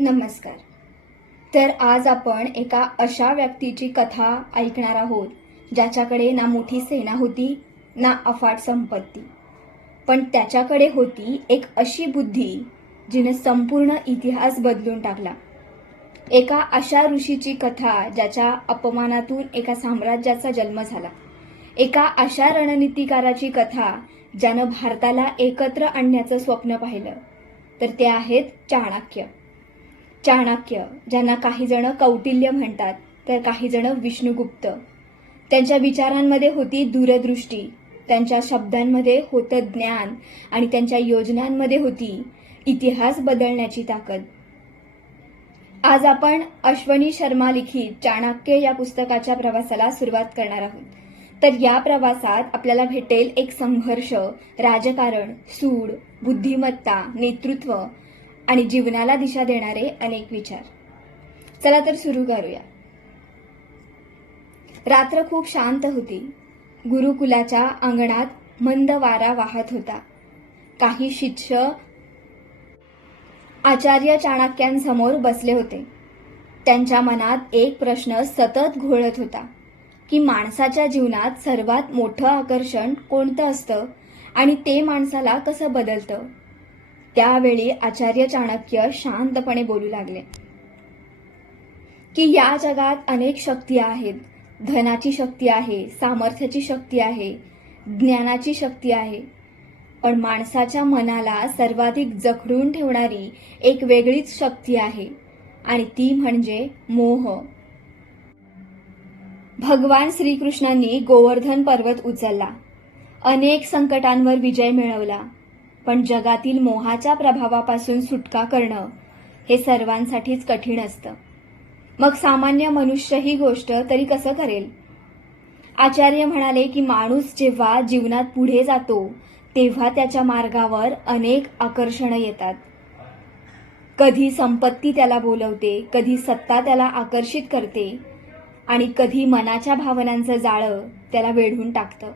नमस्कार. तर आज आपण एका अशा व्यक्तीची कथा ऐकणार आहोत ज्याच्याकडे ना मोठी सेना होती ना अफाट संपत्ती, पण त्याच्याकडे होती एक अशी बुद्धी जिने संपूर्ण इतिहास बदलून टाकला. एका अशा ऋषीची कथा ज्याच्या अपमानातून एका साम्राज्याचा जन्म झाला. एका अशा रणनीतिकाराची कथा ज्यानं भारताला एकत्र आणण्याचं स्वप्न पाहिलं. तर ते आहेत चाणक्य. चाणक्य, ज्यांना काही जण कौटिल्य म्हणतात तर काही जण विष्णुगुप्त. त्यांच्या विचारांमध्ये होती दूरदृष्टी, त्यांच्या शब्दांमध्ये होतं ज्ञान आणि त्यांच्या योजनांमध्ये होती इतिहास बदलण्याची ताकद. आज आपण अश्वनी शर्मा लिखित चाणक्य या पुस्तकाच्या प्रवासाला सुरुवात करणार आहोत. तर या प्रवासात आपल्याला भेटेल एक संघर्ष, राजकारण, सूड, बुद्धिमत्ता, नेतृत्व आणि जीवनाला दिशा देणारे अनेक विचार. चला तर सुरू करूया. रात्र खूप शांत होती. गुरुकुलाच्या अंगणात मंद वारा वाहत होता. काही शिष्य आचार्य चाणक्यांसमोर बसले होते. त्यांच्या मनात एक प्रश्न सतत घोळत होता की माणसाच्या जीवनात सर्वात मोठं आकर्षण कोणतं असतं आणि ते माणसाला कसं बदलतं. त्यावेळी आचार्य चाणक्य शांतपणे बोलू लागले की या जगात अनेक शक्ती आहेत. धनाची शक्ती आहे, सामर्थ्याची शक्ती आहे, ज्ञानाची शक्ती आहे, पण माणसाच्या मनाला सर्वाधिक जखडून ठेवणारी एक वेगळीच शक्ती आहे आणि ती म्हणजे मोह. भगवान श्रीकृष्णांनी गोवर्धन पर्वत उचलला, अनेक संकटांवर विजय मिळवला, पण जगातील मोहाच्या प्रभावापासून सुटका करणं हे सर्वांसाठीच कठीण असतं. मग सामान्य मनुष्य ही गोष्ट तरी कसं करेल. आचार्य म्हणाले की माणूस जेव्हा जीवनात पुढे जातो तेव्हा त्याच्या मार्गावर अनेक आकर्षणं येतात. कधी संपत्ती त्याला बोलवते, कधी सत्ता त्याला आकर्षित करते आणि कधी मनाच्या भावनांचं जाळं त्याला वेढून टाकतं.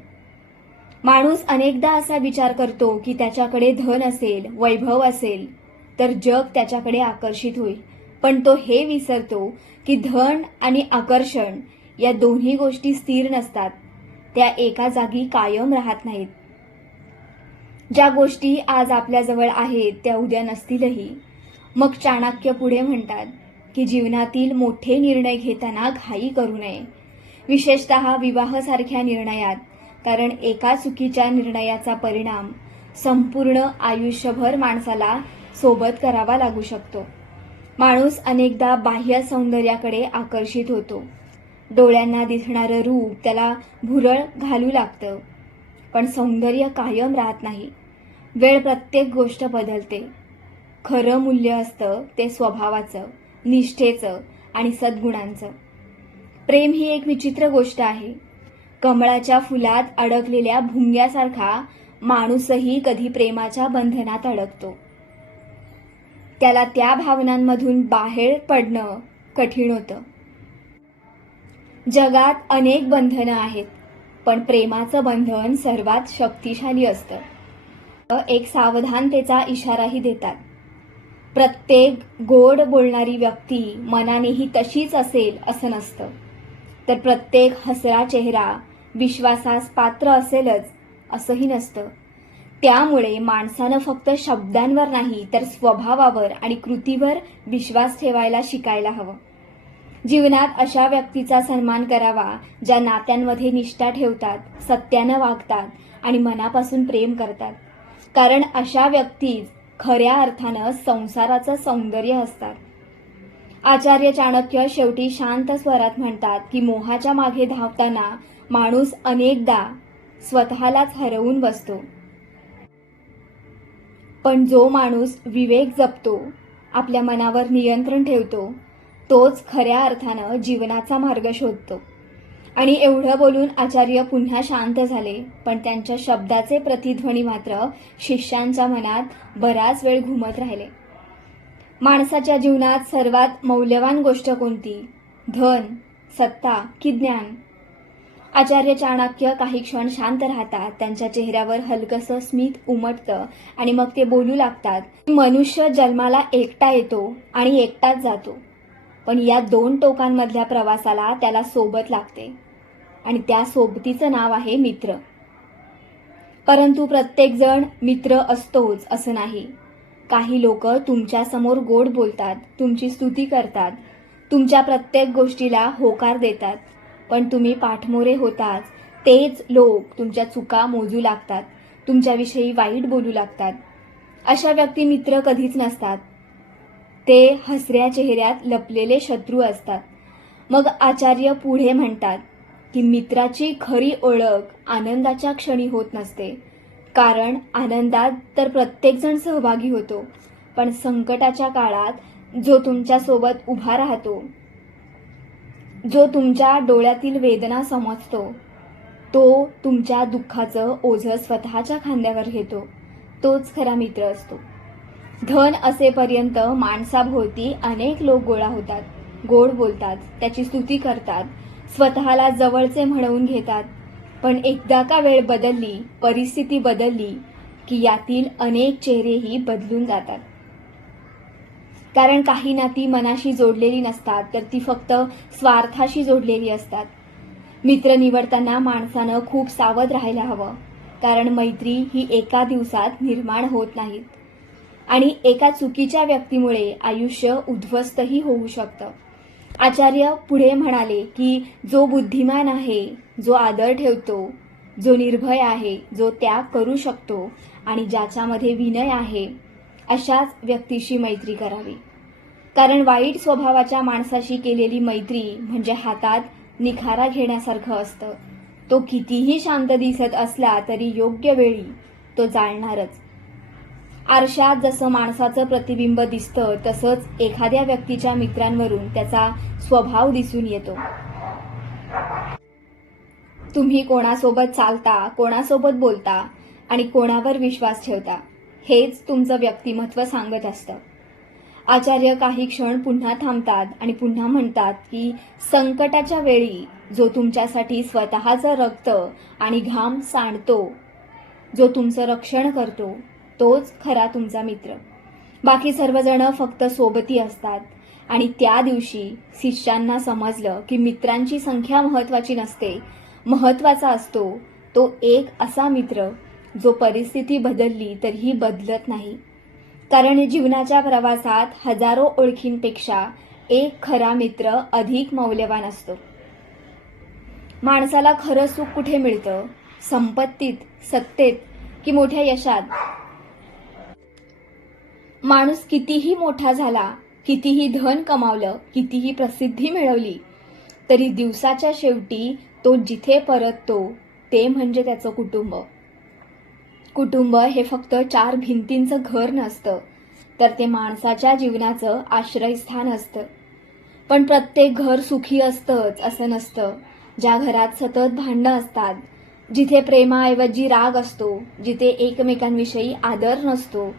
माणूस अनेकदा असा विचार करतो की त्याच्याकडे धन असेल, वैभव असेल तर जग त्याच्याकडे आकर्षित होईल, पण तो हे विसरतो की धन आणि आकर्षण या दोन्ही गोष्टी स्थिर नसतात. त्या एका जागी कायम राहत नाहीत. ज्या गोष्टी आज आपल्याजवळ आहेत त्या उद्या नसतीलही. मग चाणक्य पुढे म्हणतात की जीवनातील मोठे निर्णय घेताना घाई करू नये, विशेषतः विवाहासारख्या निर्णयात, कारण एका चुकीच्या निर्णयाचा परिणाम संपूर्ण आयुष्यभर माणसाला सोबत करावा लागू शकतो. माणूस अनेकदा बाह्य सौंदर्याकडे आकर्षित होतो. डोळ्यांना दिसणारं रूप त्याला भुरळ घालू लागतं, पण सौंदर्य कायम राहत नाही. वेळ प्रत्येक गोष्ट बदलते. खरं मूल्य असतं ते स्वभावाचं, निष्ठेचं आणि सद्गुणांचं. प्रेम ही एक विचित्र गोष्ट आहे. कमळाच्या फुलात अडकलेल्या भुंग्यासारखा माणूसही कधी प्रेमाच्या बंधनात अडकतो. त्याला त्या भावनांमधून बाहेर पडणं कठीण होतं. जगात अनेक बंधनं आहेत, पण प्रेमाचं बंधन सर्वात शक्तिशाली असतं. एक सावधानतेचा इशाराही देतात. प्रत्येक गोड बोलणारी व्यक्ती मनानेही तशीच असेल असं नसतं, तर प्रत्येक हसरा चेहरा विश्वासास पात्र असेलच असंही नसतं. त्यामुळे माणसानं फक्त शब्दांवर नाही तर स्वभावावर आणि कृतीवर विश्वास ठेवायला शिकायला हवं. जीवनात अशा व्यक्तीचा सन्मान करावा ज्या नात्यांमध्ये निष्ठा ठेवतात, सत्यानं वागतात आणि मनापासून प्रेम करतात, कारण अशा व्यक्तीच खऱ्या अर्थानं संसाराचं सौंदर्य असतात. आचार्य चाणक्य शेवटी शांत स्वरात म्हणतात की मोहाच्या मागे धावताना माणूस अनेकदा स्वतःलाच हरवून बसतो, पण जो माणूस विवेक जपतो, आपल्या मनावर नियंत्रण ठेवतो, तोच खऱ्या अर्थानं जीवनाचा मार्ग शोधतो. आणि एवढं बोलून आचार्य पुन्हा शांत झाले, पण त्यांच्या शब्दाचे प्रतिध्वनी मात्र शिष्यांच्या मनात बराच वेळ घुमत राहिले. माणसाच्या जीवनात सर्वात मौल्यवान गोष्ट कोणती? धन, सत्ता की ज्ञान? आचार्य चाणक्य काही क्षण शांत राहतात. त्यांच्या चेहऱ्यावर हलकसं स्मित उमटतं आणि मग ते बोलू लागतात. मनुष्य जन्माला एकटा येतो आणि एकटाच जातो, पण या दोन टोकांमधल्या प्रवासाला त्याला सोबत लागते आणि त्या सोबतीचं नाव आहे मित्र. परंतु प्रत्येकजण मित्र असतोच असं नाही. काही लोक तुमच्या समोर गोड बोलतात, तुमची स्तुती करतात, तुमच्या प्रत्येक गोष्टीला होकार देतात, पण तुम्ही पाठमोरे होताच तेच लोक तुमच्या चुका मोजू लागतात, तुमच्याविषयी वाईट बोलू लागतात. अशा व्यक्ती मित्र कधीच नसतात. ते हसऱ्या चेहऱ्यात लपलेले शत्रू असतात. मग आचार्य पुढे म्हणतात की मित्राची खरी ओळख आनंदाच्या क्षणी होत नसते, कारण आनंदात तर प्रत्येकजण सहभागी होतो, पण संकटाच्या काळात जो तुमच्यासोबत उभा राहतो, जो तुमच्या डोळ्यातील वेदना समजतो, तो तुमच्या दुःखाचं ओझं स्वतःच्या खांद्यावर घेतो, तोच खरा मित्र असतो. धन असेपर्यंत माणसाभोवती अनेक लोक गोळा होतात, गोड बोलतात, त्याची स्तुती करतात, स्वतःला जवळचे म्हणवून घेतात. पण एकदा का वेळ बदलली, परिस्थिती बदलली की यातील अनेक चेहरेही बदलून जातात. कारण काही नाती मनाशी जोडलेली नसतात, तर ती फक्त स्वार्थाशी जोडलेली असतात. मित्र निवडताना माणसानं खूप सावध राहायला हवं, कारण मैत्री ही एका दिवसात निर्माण होत नाहीत आणि एका चुकीच्या व्यक्तीमुळे आयुष्य उद्ध्वस्तही होऊ शकतं. आचार्य पुढे म्हणाले की जो बुद्धिमान आहे, जो आदर ठेवतो, जो निर्भय आहे, जो त्याग करू शकतो आणि ज्याच्यामध्ये विनय आहे, अशाच व्यक्तीशी मैत्री करावी. कारण वाईट स्वभावाच्या माणसाशी केलेली मैत्री म्हणजे हातात निखारा घेण्यासारखं असतं. तो कितीही शांत दिसत असला तरी योग्य वेळी तो जाळणारच. आरशात जसं माणसाचं प्रतिबिंब दिसतं, तसंच एखाद्या व्यक्तीच्या मित्रांवरून त्याचा स्वभाव दिसून येतो. तुम्ही कोणासोबत चालता, कोणासोबत बोलता आणि कोणावर विश्वास ठेवता, हेच तुमचं व्यक्तिमत्व सांगत असतं. आचार्य काही क्षण पुन्हा थांबतात आणि पुन्हा म्हणतात की संकटाच्या वेळी जो तुमच्यासाठी स्वतःचं रक्त आणि घाम सांडतो, जो तुमचं रक्षण करतो, तोच खरा तुमचा मित्र. बाकी सर्वजण फक्त सोबती असतात. आणि त्या दिवशी शिष्यांना समजलं की मित्रांची संख्या महत्वाची नसते, महत्वाचा असतो तो एक असा मित्र जो परिस्थिती बदलली तरीही बदलत नाही. कारण जीवनाच्या प्रवासात हजारो ओळखींपेक्षा एक खरा मित्र अधिक मौल्यवान असतो. माणसाला खरं सुख कुठे मिळतं? संपत्तीत, सत्तेत की मोठ्या यशात? माणूस कितीही मोठा झाला, कितीही धन कमावलं, कितीही प्रसिद्धी मिळवली, तरी दिवसाच्या शेवटी तो जिथे परततो ते म्हणजे त्याचं कुटुंब. कुटुंब हे फक्त 4 भिंतींचं घर नसतं, तर ते माणसाच्या जीवनाचं आश्रयस्थान असतं. पण प्रत्येक घर सुखी असतंच असं नसतं. ज्या घरात सतत भांडणं असतात, जिथे प्रेमाऐवजी राग असतो, जिथे एकमेकांविषयी आदर नसतो,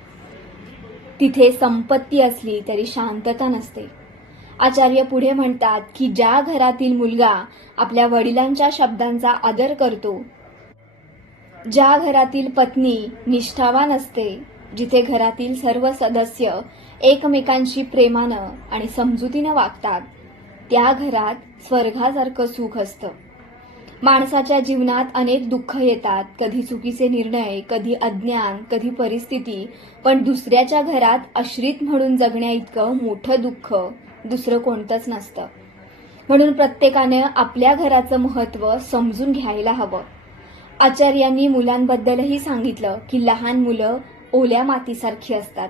तिथे संपत्ती असली तरी शांतता नसते. आचार्य पुढे म्हणतात की ज्या घरातील मुलगा आपल्या वडिलांच्या शब्दांचा आदर करतो, ज्या घरातील पत्नी निष्ठावान असते, जिथे घरातील सर्व सदस्य एकमेकांशी प्रेमानं आणि समजुतीनं वागतात, त्या घरात स्वर्गासारखं सुख असतं. माणसाच्या जीवनात अनेक दुःख येतात, कधी चुकीचे निर्णय, कधी अज्ञान, कधी परिस्थिती, पण दुसऱ्याच्या घरात आश्रित म्हणून जगण्या इतकं मोठं दुःख दुसरं कोणतंच नसतं. म्हणून प्रत्येकाने आपल्या घराचं महत्त्व समजून घ्यायला हवं. आचार्यांनी मुलांबद्दलही सांगितलं की लहान मुलं ओल्या मातीसारखी असतात.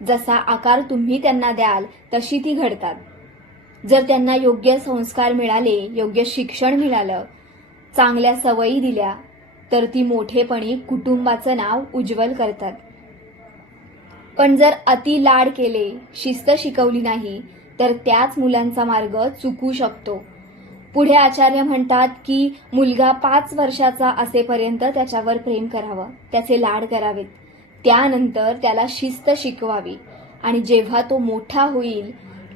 जसा आकार तुम्ही त्यांना द्याल तशी ती घडतात. जर त्यांना योग्य संस्कार मिळाले, योग्य शिक्षण मिळालं, चांगल्या सवयी दिल्या, तर ती मोठेपणी कुटुंबाचं नाव उज्ज्वल करतात. पण जर अति लाड केले, शिस्त शिकवली नाही, तर त्याच मुलांचा मार्ग चुकू शकतो. पुढे आचार्य म्हणतात की मुलगा 5 वर्षाचा असेपर्यंत त्याच्यावर प्रेम करावं, त्याचे लाड करावेत. त्यानंतर त्याला शिस्त शिकवावी आणि जेव्हा तो मोठा होईल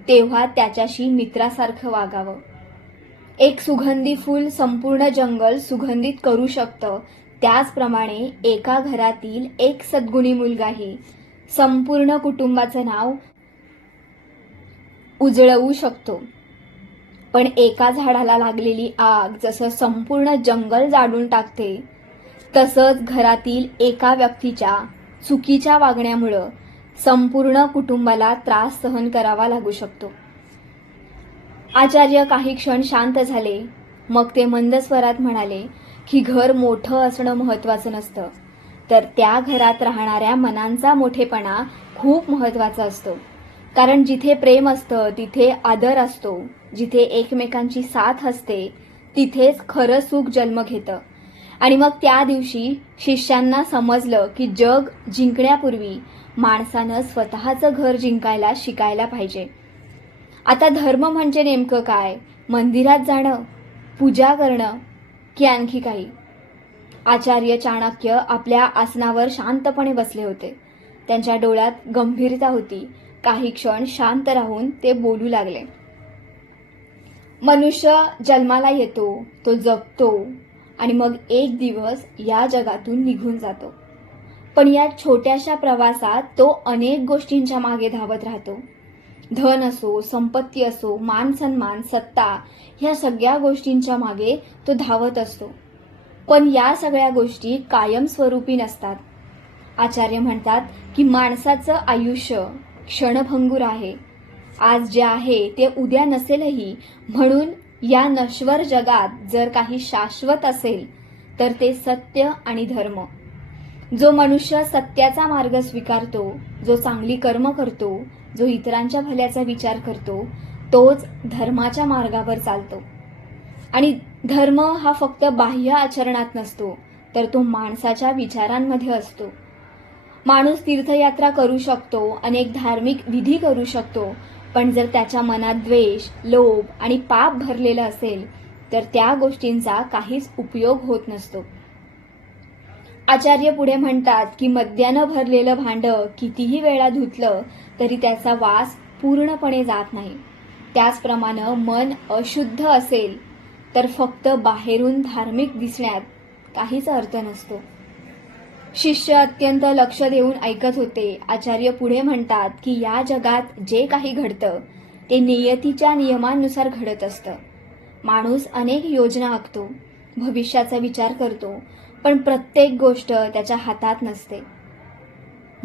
तेव्हा त्याच्याशी मित्रासारखं वागावं. एक सुगंधी फूल संपूर्ण जंगल सुगंधित करू शकतं, त्याचप्रमाणे एका घरातील एक सद्गुणी मुलगाही संपूर्ण कुटुंबाचं नाव उजळवू शकतो. पण एका झाडाला लागलेली आग जसं संपूर्ण जंगल जाळून टाकते, तसंच घरातील एका व्यक्तीच्या चुकीच्या वागण्यामुळं संपूर्ण कुटुंबाला त्रास सहन करावा लागू शकतो. आचार्य काही क्षण शांत झाले. मग ते मंद स्वरात म्हणाले की घर मोठं असणं महत्वाचं नसतं, तर त्या घरात राहणाऱ्या मनांचा मोठेपणा खूप महत्वाचा असतो. कारण जिथे प्रेम असतं तिथे आदर असतो, जिथे एकमेकांची साथ असते तिथेच खरं सुख जन्म घेतं. आणि मग त्या दिवशी शिष्यांना समजलं की जग जिंकण्यापूर्वी माणसानं स्वतःचं घर जिंकायला शिकायला पाहिजे. आता धर्म म्हणजे नेमकं काय? मंदिरात जाणं, पूजा करणं की आणखी काही? आचार्य चाणक्य आपल्या आसनावर शांतपणे बसले होते. त्यांच्या डोळ्यात गंभीरता होती. काही क्षण शांत राहून ते बोलू लागले. मनुष्य जन्माला येतो, तो जगतो आणि मग एक दिवस या जगातून निघून जातो. पण या छोट्याशा प्रवासात तो अनेक गोष्टींच्या मागे धावत राहतो. धन असो, संपत्ती असो, मान सन्मान, सत्ता, ह्या सगळ्या गोष्टींच्या मागे तो धावत असतो. पण या सगळ्या गोष्टी कायमस्वरूपी नसतात. आचार्य म्हणतात की माणसाचं आयुष्य क्षणभंगूर आहे. आज जे आहे ते उद्या नसेलही. म्हणून या नश्वर जगात जर काही शाश्वत असेल तर ते सत्य आणि धर्म. जो मनुष्य सत्याचा मार्ग स्वीकारतो, जो चांगली कर्म करतो, जो इतरांच्या भल्याचा विचार करतो, तोच धर्माच्या मार्गावर चालतो. आणि धर्म हा फक्त बाह्य आचरणात नसतो, तर तो माणसाच्या विचारांमध्ये असतो. माणूस तीर्थयात्रा करू शकतो, अनेक धार्मिक विधी करू शकतो, पण जर त्याच्या मनात द्वेष, लोभ आणि पाप भरलेलं असेल तर त्या गोष्टींचा काहीच उपयोग होत नसतो. आचार्य पुढे म्हणतात की मद्यानं भरलेलं भांड कितीही वेळा धुतलं तरी त्याचा वास पूर्णपणे जात नाही. त्याचप्रमाणे मन अशुद्ध असेल तर फक्त बाहेरून धार्मिक दिसण्यात काहीच अर्थ नसतो. शिष्य अत्यंत लक्ष देऊन ऐकत होते. आचार्य पुढे म्हणतात की या जगात जे काही घडतं ते नियतीच्या नियमांनुसार घडत असतं. माणूस अनेक योजना आखतो, भविष्याचा विचार करतो, पण प्रत्येक गोष्ट त्याच्या हातात नसते.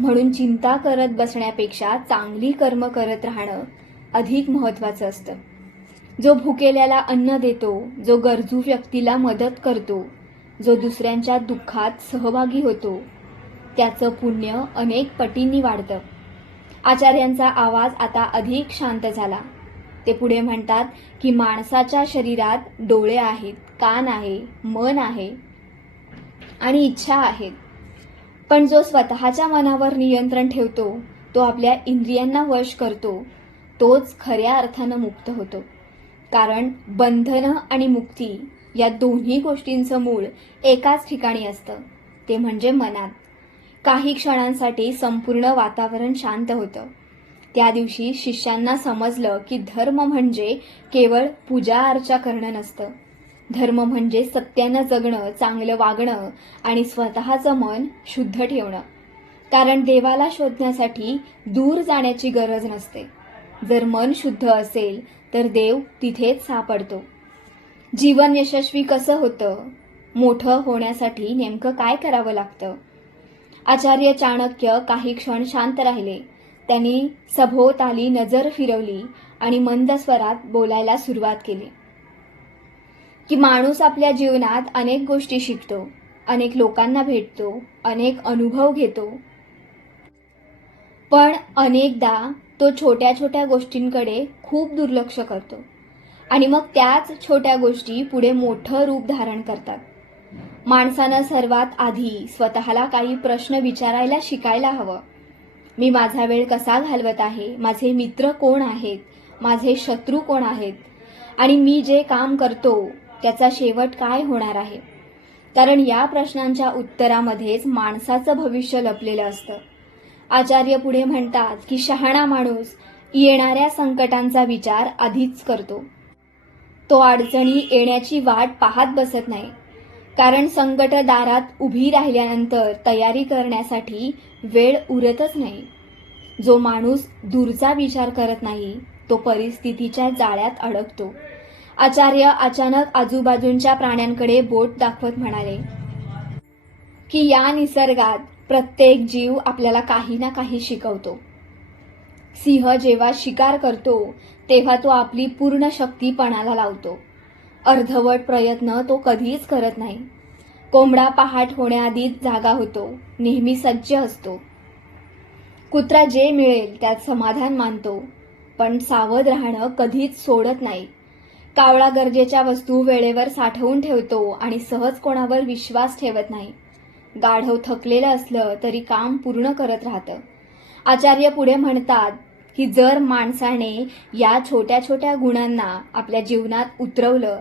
म्हणून चिंता करत बसण्यापेक्षा चांगली कर्म करत राहणं अधिक महत्वाचं असतं. जो भुकेल्याला अन्न देतो, जो गरजू व्यक्तीला मदत करतो, जो दुसऱ्यांच्या दुःखात सहभागी होतो, त्याचं पुण्य अनेक पटींनी वाढतं. आचार्यांचा आवाज आता अधिक शांत झाला. ते पुढे म्हणतात की माणसाच्या शरीरात डोळे आहेत, कान आहे, मन आहे आणि इच्छा आहेत. पण जो स्वतःच्या मनावर नियंत्रण ठेवतो, तो आपल्या इंद्रियांना वश करतो, तोच खऱ्या अर्थानं मुक्त होतो. कारण बंधनं आणि मुक्ती या दोन्ही गोष्टींचं मूळ एकाच ठिकाणी असतं, ते म्हणजे मनात. काही क्षणांसाठी संपूर्ण वातावरण शांत होतं. त्या दिवशी शिष्यांना समजलं की धर्म म्हणजे केवळ पूजा अर्चा करणं नसतं. धर्म म्हणजे सत्यानं जगणं, चांगलं वागणं आणि स्वतःचं मन शुद्ध ठेवणं. कारण देवाला शोधण्यासाठी दूर जाण्याची गरज नसते. जर मन शुद्ध असेल तर देव तिथेच सापडतो. जीवन यशस्वी कसं होतं? मोठं होण्यासाठी नेमकं काय करावं लागतं? आचार्य चाणक्य काही क्षण शांत राहिले. त्यांनी सभोवताली नजर फिरवली आणि मंद स्वरात बोलायला सुरुवात केली की माणूस आपल्या जीवनात अनेक गोष्टी शिकतो, अनेक लोकांना भेटतो, अनेक अनुभव घेतो, पण अनेकदा तो छोट्या छोट्या गोष्टींकडे खूप दुर्लक्ष करतो आणि मग त्याच छोट्या गोष्टी पुढे मोठं रूप धारण करतात. माणसानं सर्वात आधी स्वतःला काही प्रश्न विचारायला शिकायला हवं. मी माझा वेळ कसा घालवत आहे? माझे मित्र कोण आहेत? माझे शत्रू कोण आहेत? आणि मी जे काम करतो त्याचा शेवट काय होणार आहे? कारण या प्रश्नांच्या उत्तरामध्येच माणसाचं भविष्य लपलेलं असतं. आचार्य पुढे म्हणतात की शहाणा माणूस येणाऱ्या संकटांचा विचार आधीच करतो. तो अडचणी येण्याची वाट पाहत बसत नाही, कारण संकट दारात उभी राहिल्यानंतर तयारी करण्यासाठी वेळ उरतच नाही. जो माणूस दूरचा विचार करत नाही तो परिस्थितीच्या जाळ्यात अडकतो. आचार्य अचानक आजूबाजूंच्या प्राण्यांकडे बोट दाखवत म्हणाले की या निसर्गात प्रत्येक जीव आपल्याला काही ना काही शिकवतो. सिंह जेव्हा शिकार करतो तेव्हा तो आपली पूर्ण शक्ती पणाला लावतो. अर्धवट प्रयत्न तो कधीच करत नाही. कोंबडा पहाट होण्याआधीच जागा होतो, नेहमी सज्ज असतो. कुत्रा जे मिळेल त्यात समाधान मानतो, पण सावध राहणं कधीच सोडत नाही. कावळा गरजेच्या वस्तू वेळेवर साठवून ठेवतो आणि सहज कोणावर विश्वास ठेवत नाही. गाढव थकलेलं असलं तरी काम पूर्ण करत राहतं. आचार्य पुढे म्हणतात की जर माणसाने या छोट्या छोट्या गुणांना आपल्या जीवनात उतरवलं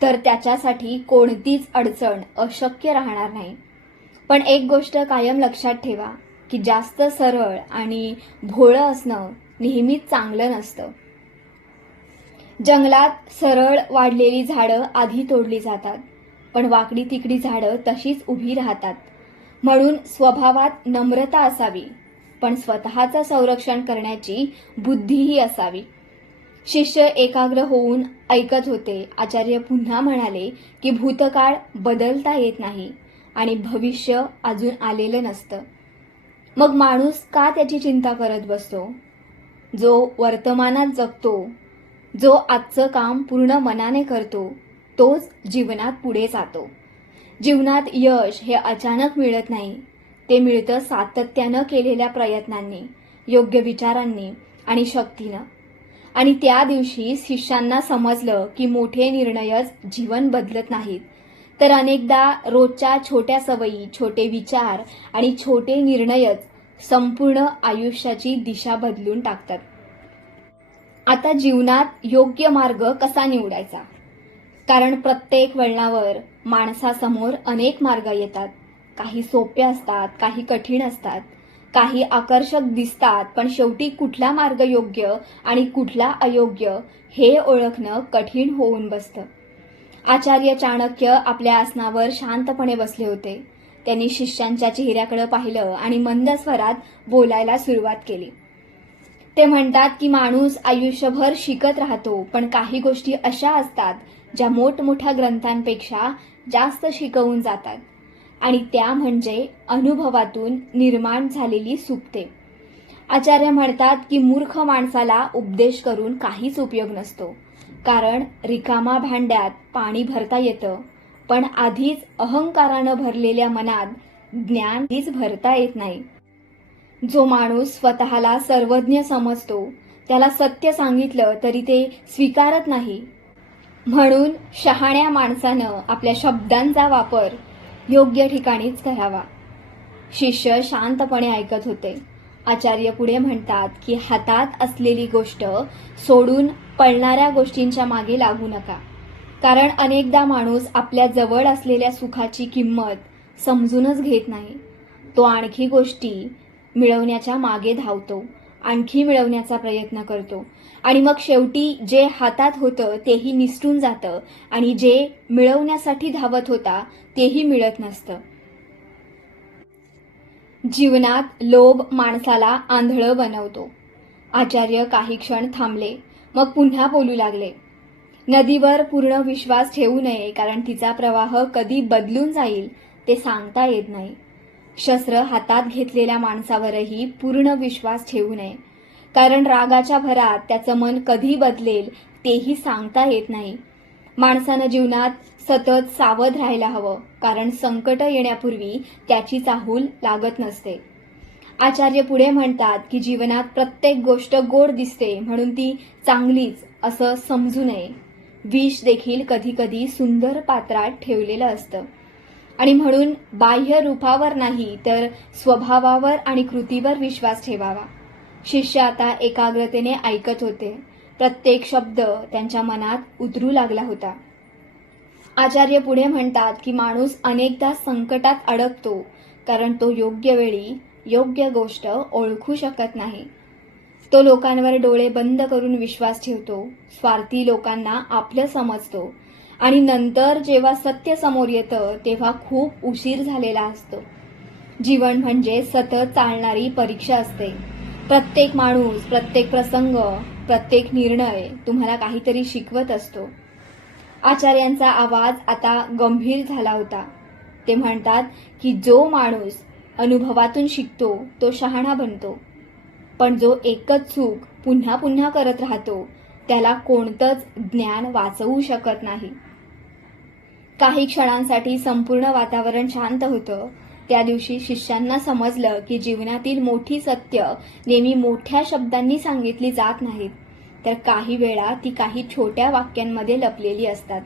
तर त्याच्यासाठी कोणतीच अडचण अशक्य राहणार नाही. पण एक गोष्ट कायम लक्षात ठेवा की जास्त सरळ आणि भोळं असणं नेहमीच चांगलं नसतं. जंगलात सरळ वाढलेली झाडं आधी तोडली जातात, पण वाकडी तिकडी झाडं तशीच उभी राहतात. म्हणून स्वभावात नम्रता असावी, पण स्वतःचं संरक्षण करण्याची बुद्धीही असावी. शिष्य एकाग्र होऊन ऐकत होते. आचार्य पुन्हा म्हणाले की भूतकाळ बदलता येत नाही आणि भविष्य अजून आलेलं नसतं. मग माणूस का त्याची चिंता करत बसतो? जो वर्तमानात जगतो, जो आजचं काम पूर्ण मनाने करतो, तोच जीवनात पुढे जातो. जीवनात यश हे अचानक मिळत नाही, ते मिळतं सातत्यानं केलेल्या प्रयत्नांनी, योग्य विचारांनी आणि शक्तीनं. आणि त्या दिवशी शिष्यांना समजलं की मोठे निर्णयच जीवन बदलत नाहीत, तर अनेकदा रोजच्या छोट्या सवयी, छोटे विचार आणि छोटे निर्णयच संपूर्ण आयुष्याची दिशा बदलून टाकतात. आता जीवनात योग्य मार्ग कसा निवडायचा? कारण प्रत्येक वळणावर माणसासमोर अनेक मार्ग येतात. काही सोपे असतात, काही कठीण असतात, काही आकर्षक दिसतात, पण शेवटी कुठला मार्ग योग्य आणि कुठला अयोग्य हे ओळखणं कठीण होऊन बसतं. आचार्य चाणक्य आपल्या आसनावर शांतपणे बसले होते. त्यांनी शिष्यांच्या चेहऱ्याकडे पाहिलं आणि मंद स्वरात बोलायला सुरुवात केली. ते म्हणतात की माणूस आयुष्यभर शिकत राहतो, पण काही गोष्टी अशा असतात ज्या मोठमोठ्या ग्रंथांपेक्षा जास्त शिकवून जातात, आणि त्या म्हणजे अनुभवातून निर्माण झालेली सुप्ते. आचार्य म्हणतात की मूर्ख माणसाला उपदेश करून काहीच उपयोग नसतो, कारण रिकामा भांड्यात पाणी भरता येतं, पण आधीच अहंकारानं भरलेल्या मनात ज्ञान हीच भरता येत नाही. जो माणूस स्वतःला सर्वज्ञ समजतो त्याला सत्य सांगितलं तरी ते स्वीकारत नाही. म्हणून शहाण्या माणसानं आपल्या शब्दांचा वापर योग्य ठिकाणीच करावा. शिष्य शांतपणे ऐकत होते. आचार्य पुढे म्हणतात की हातात असलेली गोष्ट सोडून पळणाऱ्या गोष्टींच्या मागे लागू नका, कारण अनेकदा माणूस आपल्या जवळ असलेल्या सुखाची किंमत समजूनच घेत नाही. तो आणखी गोष्टी मिळवण्याच्या मागे धावतो, आणखी मिळवण्याचा प्रयत्न करतो, आणि मग शेवटी जे हातात होतं तेही निसटून जातं आणि जे मिळवण्यासाठी धावत होता तेही मिळत नसतं. जीवनात लोभ माणसाला आंधळं बनवतो. आचार्य काही क्षण थांबले, मग पुन्हा बोलू लागले. नदीवर पूर्ण विश्वास ठेवू नये, कारण तिचा प्रवाह कधी बदलून जाईल ते सांगता येत नाही. शस्त्र हातात घेतलेल्या माणसावरही पूर्ण विश्वास ठेवू नये, कारण रागाच्या भरात त्याचं मन कधी बदलेल तेही सांगता येत नाही. माणसानं जीवनात सतत सावध राहायला हवं, कारण संकट येण्यापूर्वी त्याची चाहूल लागत नसते. आचार्य पुढे म्हणतात की जीवनात प्रत्येक गोष्ट गोड दिसते म्हणून ती चांगलीच असं समजू नये. विष देखील कधी कधी सुंदर पात्रात ठेवलेलं असतं, आणि म्हणून बाह्य रूपावर नाही तर स्वभावावर आणि कृतीवर विश्वास ठेवावा. शिष्य आता एकाग्रतेने ऐकत होते. प्रत्येक शब्द त्यांच्या मनात उतरू लागला होता. आचार्य पुढे म्हणतात की माणूस अनेकदा संकटात अडकतो, कारण तो योग्य वेळी योग्य गोष्ट ओळखू शकत नाही. तो लोकांवर डोळे बंद करून विश्वास ठेवतो, स्वार्थी लोकांना आपलं समजतो आणि नंतर जेव्हा सत्य समोर येतं तेव्हा खूप उशीर झालेला असतो. जीवन म्हणजे सतत चालणारी परीक्षा असते. प्रत्येक माणूस, प्रत्येक प्रसंग, प्रत्येक निर्णय तुम्हाला काहीतरी शिकवत असतो. आचार्यांचा आवाज आता गंभीर झाला होता. ते म्हणतात की जो माणूस अनुभवातून शिकतो तो शहाणा बनतो, पण जो एकच चूक पुन्हा पुन्हा करत राहतो त्याला कोणतंच ज्ञान वाचवू शकत नाही. काही क्षणांसाठी संपूर्ण वातावरण शांत होतं. त्या दिवशी शिष्यांना समजलं की जीवनातील मोठी सत्य नेहमी मोठ्या शब्दांनी सांगितली जात नाहीत, तर काही वेळा ती काही छोट्या वाक्यांमध्ये लपलेली असतात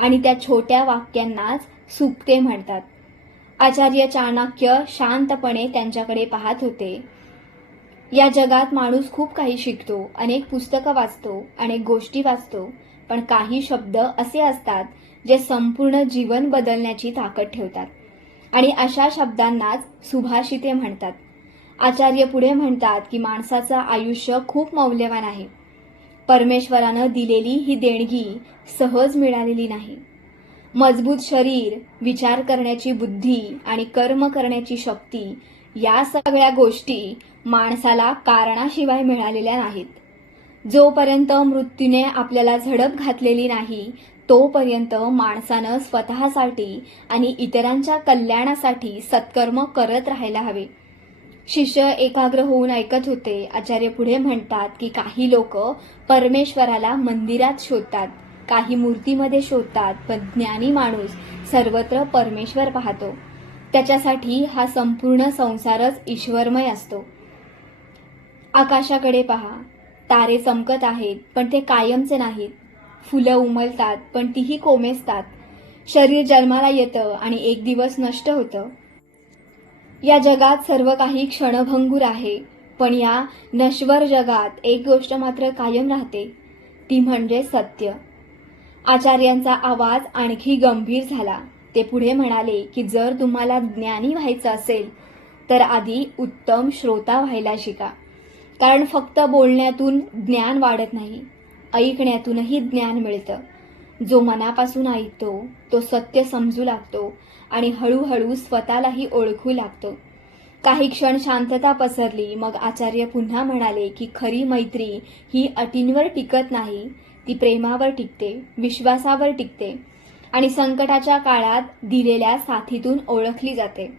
आणि त्या छोट्या वाक्यांनाच सुक्ते म्हणतात. आचार्य चाणक्य शांतपणे त्यांच्याकडे पाहत होते. या जगात माणूस खूप काही शिकतो, अनेक पुस्तकं वाचतो, अनेक गोष्टी वाचतो, पण काही शब्द असे असतात जे संपूर्ण जीवन बदलण्याची ताकद ठेवतात आणि अशा शब्दांनाच सुभाषिते म्हणतात. आचार्य पुढे म्हणतात की माणसाचं आयुष्य खूप मौल्यवान आहे. परमेश्वरानं दिलेली ही देणगी सहज मिळालेली नाही. मजबूत शरीर, विचार करण्याची बुद्धी आणि कर्म करण्याची शक्ती, या सगळ्या गोष्टी माणसाला कारणाशिवाय मिळालेल्या नाहीत. जोपर्यंत मृत्यूने आपल्याला झडप घातलेली नाही तोपर्यंत माणसानं स्वतःसाठी आणि इतरांच्या कल्याणासाठी सत्कर्म करत राहायला हवे. शिष्य एकाग्र होऊन ऐकत होते. आचार्य पुढे म्हणतात की काही लोक परमेश्वराला मंदिरात शोधतात, काही मूर्तीमध्ये शोधतात, पण ज्ञानी माणूस सर्वत्र परमेश्वर पाहतो. त्याच्यासाठी हा संपूर्ण संसारच ईश्वरमय असतो. आकाशाकडे पहा, तारे चमकत आहेत पण ते कायमचे नाहीत. फुलं उमलतात पण तीही कोमेजतात. शरीर जन्माला येतं आणि एक दिवस नष्ट होतं. या जगात सर्व काही क्षणभंगूर आहे, पण या नश्वर जगात एक गोष्ट मात्र कायम राहते, ती म्हणजे सत्य. आचार्यांचा आवाज आणखी गंभीर झाला. ते पुढे म्हणाले की जर तुम्हाला ज्ञानी व्हायचं असेल तर आधी उत्तम श्रोता व्हायला शिका. कारण फक्त बोलण्यातून ज्ञान वाढत नाही, ऐकण्यातूनही ज्ञान मिळतं. जो मनापासून ऐकतो तो सत्य समजू लागतो आणि हळूहळू स्वतःलाही ओळखू लागतो. काही क्षण शांतता पसरली. मग आचार्य पुन्हा म्हणाले की खरी मैत्री ही अटींवर टिकत नाही, ती प्रेमावर टिकते, विश्वासावर टिकते आणि संकटाच्या काळात दिलेल्या साथीतून ओळखली जाते.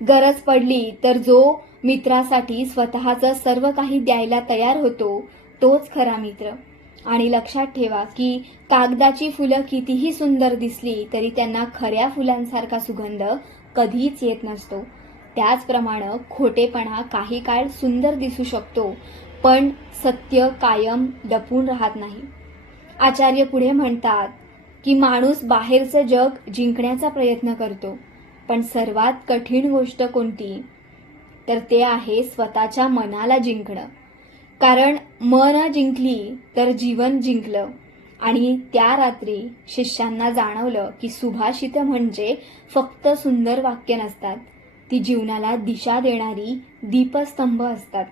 गरज पडली तर जो मित्रासाठी स्वतःचं सर्व काही द्यायला तयार होतो तोच खरा मित्र. आणि लक्षात ठेवा की कागदाची फुलं कितीही सुंदर दिसली तरी त्यांना खऱ्या फुलांसारखा सुगंध कधीच येत नसतो. त्याचप्रमाणे खोटेपणा काही काळ सुंदर दिसू शकतो, पण सत्य कायम लपून राहत नाही. आचार्य पुढे म्हणतात की माणूस बाहेरचं जग जिंकण्याचा प्रयत्न करतो, पण सर्वात कठीण गोष्ट कोणती, तर ते आहे स्वतःच्या मनाला जिंकणं. कारण मन जिंकली तर जीवन जिंकलं. आणि त्या रात्री शिष्यांना जाणवलं की सुभाषित म्हणजे फक्त सुंदर वाक्य नसतात, ती जीवनाला दिशा देणारी दीपस्तंभ असतात.